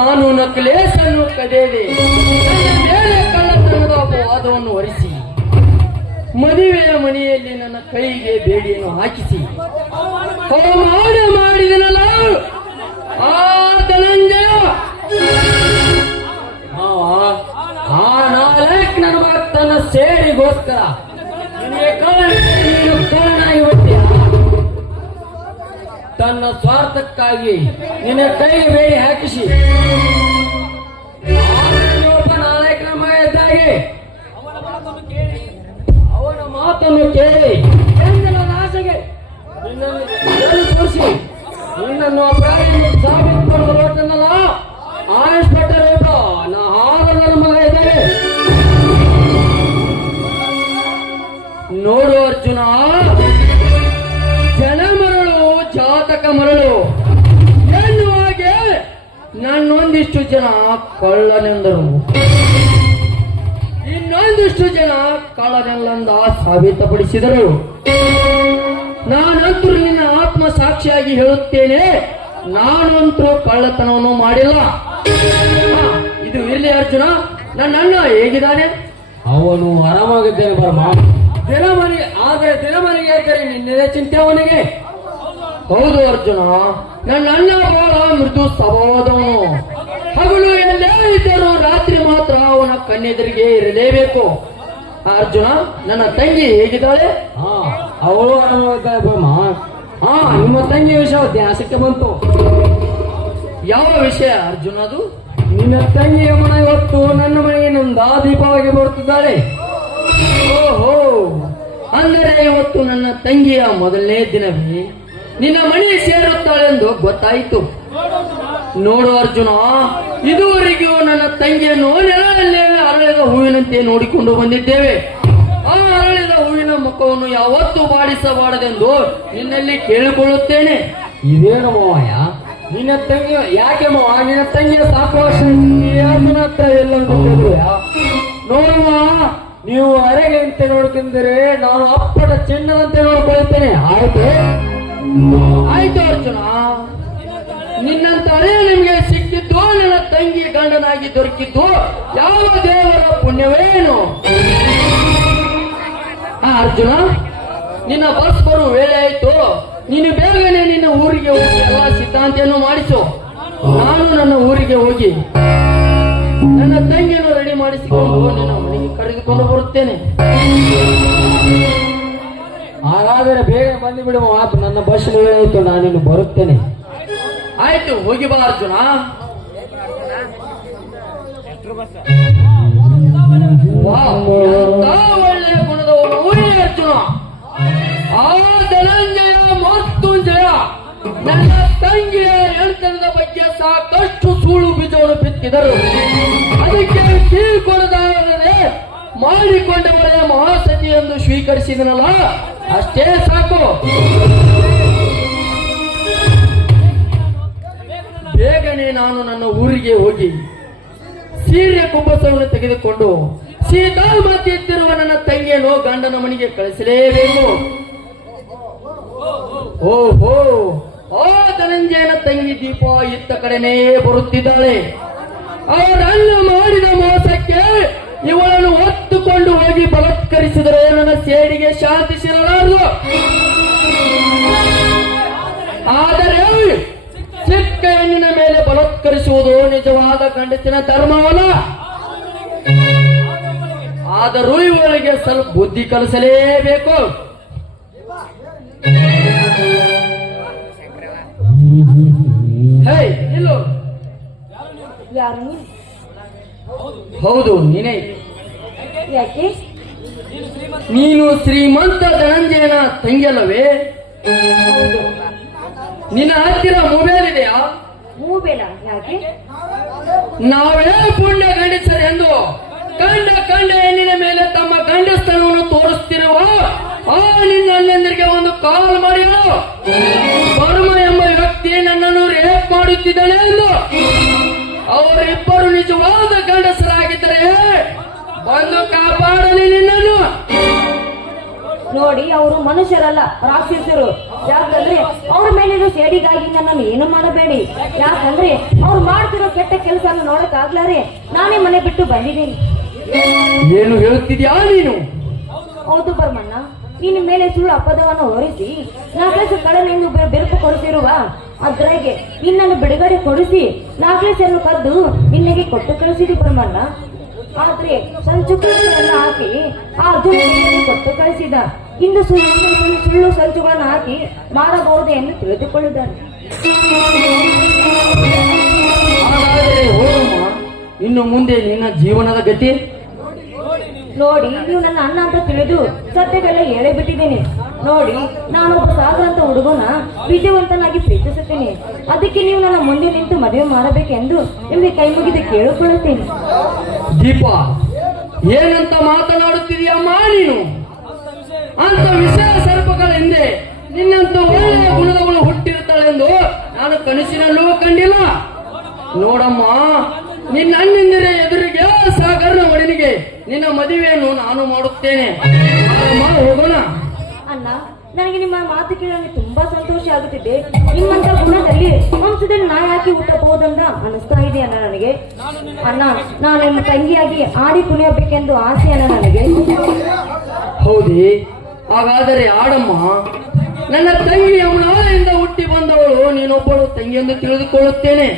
ನಾನು ನಕ್ಲೇಸನ್ನು ಕದೇದೆ ಬೇರೆ ಕಳ್ಳತನದ ವಾದವನ್ನು ಹೊರಿಸಿ. ಮದುವೆಯ ಮನೆಯಲ್ಲಿ ನನ್ನ ಕೈಗೆ ಬೇಡಿಯನ್ನು ಹಾಕಿಸಿ. ಅವಮಾನ ಮಾಡಿದನಲ್ಲ? ಆ ಧನಂಜಯ! ಆ ನಾಲ್ಕು ನನ್ನ ಭಕ್ತನ ಸೇರಿಗೋಸ್ಕರ ತನ್ನ ಸ್ವಾರ್ಥಕ್ಕಾಗಿ ನಿನ್ನ ಕೈಗೆ ಬೇಡಿ ಹಾಕಿಸಿ. ನನ್ನೊಂದಿಷ್ಟು ಜನ ಕಳ್ಳನೆಂದರು. ಇನ್ನೊಂದಿಷ್ಟು ಜನ ಕಳ್ಳನೆಲ್ಲಂದ ಸಾಬೀತಪಡಿಸಿದರು. ನಾನಂತೂ ನಿನ್ನ ಆತ್ಮ ಸಾಕ್ಷಿಯಾಗಿ ಹೇಳುತ್ತೇನೆ. ನಾನಂತರೂ ಕಳ್ಳತನವನ್ನು ಮಾಡಿಲ್ಲ. ಇದು ಇರಲಿ ಅರ್ಜುನ ನನ್ನ ಅಣ್ಣ ಹೇಗಿದ್ದಾನೆ? ಅವನು ಆರಾಮಾಗಿದ್ದೇನೆ ಬರ್ಮ ದಿನಮನಿ ಆದರೆ ದಿನಮನಿಗೆ ನಿನ್ನೆ ಚಿಂತೆ ಅವನಿಗೆ. ಹೌದು ಅರ್ಜುನ ನನ್ನ ಅಣ್ಣ ಬಹಳ ಮೃದು ಸವಾದವನು ಹಗಲು ಎಲ್ಲೇ ಇದ್ದರೂ ರಾತ್ರಿ ಮಾತ್ರ ಅವನ ಕಣ್ಣೆದುರಿಗೆ ಇರಲೇಬೇಕು. ಅರ್ಜುನ ನನ್ನ ತಂಗಿ ಹೇಗಿದ್ದಾಳೆ? ಹಾ ಅವಳು ಆರಾಮಾಗಿದ್ದಾಳೆ ಹಾ ನಿಮ್ಮ ತಂಗಿ ವಿಷಯ ಧ್ಯಾಸಕ್ಕೆ ಬಂತು. ಯಾವ ವಿಷಯ ಅರ್ಜುನ ಅದು? ನಿನ್ನ ತಂಗಿಯ ಮನೆ ಇವತ್ತು ನನ್ನ ಮನೆಗೆ ನೊಂದ ದೀಪವಾಗಿ ಬರುತ್ತಿದ್ದಾಳೆ. ಓಹೋ ಅಂದರೆ ಇವತ್ತು ನನ್ನ ತಂಗಿಯ ಮೊದಲನೇ ದಿನವೇ? ನಿನ್ನ ಮನೆ ಸೇರುತ್ತಾಳೆಂದು ಗೊತ್ತಾಯಿತು. ನೋಡು ಅರ್ಜುನ, ಇದುವರೆಗೂ ನನ್ನ ತಂಗಿಯನ್ನು ನೆಲದಲ್ಲೇ ಅರಳಿದ ಹೂವಿನಂತೆ ನೋಡಿಕೊಂಡು ಬಂದಿದ್ದೇವೆ. ಆ ಅರಳಿದ ಹೂವಿನ ಮುಖವನ್ನು ಯಾವತ್ತೂ ಬಾಡಿಸಬಾರದೆಂದು ನಿನ್ನಲ್ಲಿ ಕೇಳಿಕೊಳ್ಳುತ್ತೇನೆ. ಇದೇನು ಮಾವಯ್ಯ? ನಿನ್ನ ತಂಗಿಯ ಯಾಕೆ ಮಾವ? ನಿನ್ನ ತಂಗಿಯ ಹತ್ರ ಎಲ್ಲ ನೋಡುವ, ನೀವು ಅರೆಗೆಂತೆ ನೋಡ್ಕೊಂಡ್ರೆ ನಾನು ಅಪ್ಪಟ ಚಿನ್ನದಂತೆ ನೋಡ್ಕೊಳ್ತೇನೆ ಆಯ್ತು? ಆಯ್ತು ಅರ್ಜುನ. ನಿನ್ನಂತ ನಿಮಗೆ ಸಿಕ್ಕಿದ್ದು ನನ್ನ ತಂಗಿ ಗಂಡನಾಗಿ ದೊರಕಿದ್ದು ಯಾವ ದೇವರ ಪುಣ್ಯವೇನು? ಅರ್ಜುನ, ನಿನ್ನ ಬಸ್ ಬರುವ ವೇಳೆ ಆಯ್ತು. ನೀನು ಬೇಗನೆ ನಿನ್ನ ಊರಿಗೆ ಹೋಗಿ ಎಲ್ಲ ಸಿದ್ಧಾಂತಿಯನ್ನು ಮಾಡಿಸು. ನಾನು ನನ್ನ ಊರಿಗೆ ಹೋಗಿ ನನ್ನ ತಂಗಿಯನ್ನು ರೆಡಿ ಮಾಡಿಸಿಕೊಂಡು ನಿನ್ನ ಮನೆಗೆ ಕರೆದುಕೊಂಡು ಬರುತ್ತೇನೆ. ಹಾಗಾದರೆ ಬೇಗ ಬಂದು ಬಿಡುವ ಮಾತು ನನ್ನ ಬಸ್ ಆಯ್ತು ನಾನಿನ್ನು ಬರುತ್ತೇನೆ. ಆಯ್ತು, ಹೋಗಿ ಬಾ ಅರ್ಜುನ. ಒಳ್ಳೆಯ ಗುಣದವನು ಅರ್ಜುನ. ಆ ಧನಂಜಯ ಜಯ ನನ್ನ ತಂಗಿಯ ಹೆಂಡತನದ ಬಗ್ಗೆ ಸಾಕಷ್ಟು ಸುಳ್ಳು ಬೀಜವನ್ನು ಬಿತ್ತಿದರು. ಅದಕ್ಕೆ ಕಿವಿಕೊಡದಾರದೆ ಮಾಡಿಕೊಂಡವರೇ ಮಹಾಸತಿ ಎಂದು ಸ್ವೀಕರಿಸಿದನಲ್ಲ. ಅಷ್ಟೇ ಸಾಕು. ಬೇಗನೆ ನಾನು ನನ್ನ ಊರಿಗೆ ಹೋಗಿ ಸೀರೆ ಕುಂಬಸವನ್ನು ತೆಗೆದುಕೊಂಡು ಸೀತಾ ಮಾತಿರುವ ನನ್ನ ತಂಗಿಯನ್ನು ಗಂಡನ ಮನೆಗೆ ಕಳಿಸಲೇಬೇಕು. ಓಹೋ, ಆ ಧನಂಜಯನ ತಂಗಿ ದೀಪ ಇತ್ತ ಕಡೆನೇ ಬರುತ್ತಿದ್ದಾಳೆ. ಅವರನ್ನು ಮಾಡಿದ ಮೋಸಕ್ಕೆ ಇವಳನ್ನು ಹೊತ್ತುಕೊಂಡು ಹೋಗಿ ಬಲತ್ಕರಿಸಿದರೆ ನನ್ನ ಸೇಡಿಗೆ ಶಾಂತಿ ಸಿರಲಾರದು ಆದರೆ ಚಿಕ್ಕ ಹೆಣ್ಣಿನ ಮೇಲೆ ಬಲತ್ಕರಿಸುವುದು ನಿಜವಾದ ಖಂಡಿತಿನ ಧರ್ಮವಲ್ಲ ಆದರೂ ಇವರಿಗೆ ಸ್ವಲ್ಪ ಬುದ್ಧಿ ಕಲಿಸಲೇಬೇಕು. ಹೇ ಯಾರು? ಹೌದು ನೀನೇ. ಯಾಕೆ? ನೀನು ಶ್ರೀಮಂತ ಧನಂಜಯನ ತಂಗಿಯಲ್ಲವೇ? ನಿನ್ನ ಹತ್ತಿರ ಮೊಬೈಲ್ ಇದೆಯಾ? ನಾವೇ ಪುಣ್ಯ ಗಂಡಸರೆಂದು ಕಂಡ ಕಂಡ ಹೆಣ್ಣಿನ ಮೇಲೆ ತಮ್ಮ ಗಂಡಸ್ತನವನ್ನು ತೋರಿಸ್ತಿರುವ ಆ ನಿನ್ನ ಅಣ್ಣಂದಿರಿಗೆ ಒಂದು ಕಾಲ್ ಮಾಡಿ ಪರಮ ವರ್ಮ ಎಂಬ ವ್ಯಕ್ತಿ ನನ್ನನ್ನು ರೇಪ್ ಮಾಡುತ್ತಿದ್ದಾನೆ ಎಂದು ಅವರಿಬ್ಬರು ನಿಜವಾದ ಗಂಡಸರಾಗಿದ್ದರೆ ಬಂದು ಕಾಪಾಡಲಿ ನಿನ್ನನ್ನು. ನೋಡಿ ಅವರು ಮನುಷ್ಯರಲ್ಲ ರಾಕ್ಷಸರು. ಯಾಕಂದ್ರೆ ಅವ್ರ ಮೇಲಿರೋ ಸೇಡಿಗಾಗಿ ನನ್ನನ್ನು ಏನು ಮಾಡಬೇಡಿ? ಯಾಕಂದ್ರೆ ಅವ್ರು ಮಾಡ್ತಿರೋ ಕೆಟ್ಟ ಕೆಲಸ ನೋಡಕ್ ಆಗ್ಲಾರೆ ನಾನೇ ಮನೆ ಬಿಟ್ಟು ಬಂದಿದ್ದೀನಿ. ಏನು ಹೇಳುತ್ತಿದ್ಯಾ ನೀನು? ಹೌದು ಬರ್ಮಣ್ಣ ನಿನ್ನ ಮೇಲೆ ಸುಳ್ಳು ಅಪದವನ್ನು ಹೊರಿಸಿ ನಾಗೇಶ ಕಡನೆಂದು ಬೆರುಪು ಬೆರುಕು ಕೊಡಿಸಿರುವ ಅದ್ರಾಗೆ ನಿನ್ನನ್ನು ಬಿಡುಗಡೆ ಕೊಡಿಸಿ ನಾಗೇಶನ್ನು ಕದ್ದು ನಿನ್ನಗೆ ಕೊಟ್ಟು ಕಳಿಸಿದಿ ಬರ್ಮಣ್ಣ. ಆದ್ರೆ ಸಂಚುಗಳನ್ನು ಹಾಕಿ ಆ ಅರ್ಜುನನಿಗೆ ಕೊಟ್ಟು ಕಳಿಸಿದ. ಇನ್ನು ಸುಳ್ಳು ಸುಳ್ಳು ಸಂಚುಗಳನ್ನು ಹಾಕಿ ಮಾಡಬಹುದು ಎಂದು ತಿಳಿದುಕೊಳ್ಳಿದ್ದಾನೆ ಹೋಗಮ್ಮ ಇನ್ನು ಮುಂದೆ ನಿನ್ನ ಜೀವನದ ಗತಿ? ನೋಡಿ ನೀವು ನನ್ನ ಅಣ್ಣ ಅಂತ ತಿಳಿದು ಸತ್ಯಗಳ ಹೇಳೇ ಬಿಟ್ಟಿದ್ದೀನಿ ನೋಡಿ, ನಾನು ಸಾಗರ ಅಂತ ಹುಡುಗನ ವಿದ್ಯಾವಂತನಾಗಿ ಪ್ರೀತಿಸುತ್ತೇನೆ. ಅದಕ್ಕೆ ನೀವು ನನ್ನ ಮುಂದೆ ನಿಂತು ಮದುವೆ ಮಾಡಬೇಕೆಂದು ನಿಮಗೆ ಕೈ ಮುಗಿದು ಕೇಳಿಕೊಳ್ಳುತ್ತೇನೆ. ದೀಪ, ಏನಂತ ಮಾತನಾಡುತ್ತಿದೆಯ ನೀನು? ಅಂತ ವಿಷಯ ಸರ್ಪಗಳ ಹಿಂದೆ ನಿನ್ನಂತ ಒಳ್ಳೆಯ ಗುಣದವಳು ಹುಟ್ಟಿರುತ್ತಾಳೆಂದು ನಾನು ಕನಸಿನಲ್ಲೂ ಕಂಡಿಲ್ಲ. ನೋಡಮ್ಮ, ನಿನ್ನ ಎದುರಿಗೆ ಸಾಗರನ ಒಡನಿಗೆ ನಿನ್ನ ಮದುವೆಯನ್ನು ನಾನು ಮಾಡುತ್ತೇನೆ. ಹೋಗೋಣ. ಅಣ್ಣ, ನನಗೆ ನಿಮ್ಮ ಮಾತು ಕೇಳಲು ತುಂಬಾ ಸಂತೋಷ ಆಗುತ್ತಿದೆ. ನಿಮ್ಮಂತ ಗುಣದಲ್ಲಿ ವಂಶದಲ್ಲಿ ನಾ ಯಾಕೆ ಹುಟ್ಟಬಹುದಂತ ಅನಿಸ್ತಾ ಇದೆ ಅಣ್ಣ ನನಗೆ. ಅಣ್ಣ, ನಾನು ನಿಮ್ಮ ತಂಗಿಯಾಗಿ ಆಡಿ ಕುಣಿಯಬೇಕೆಂದು ಆಸೆ ಅಣ್ಣ ನನಗೆ. ಹೌದೇ, ಹಾಗಾದರೆ ಆಡಮ್ಮ, ನನ್ನ ತಂಗಿ ಅವಳಿಂದ ಹುಟ್ಟಿ ಬಂದವಳು ನೀನೊಬ್ಬಳು ತಂಗಿಯೆಂದು ತಿಳಿದುಕೊಳ್ಳುತ್ತೇನೆ.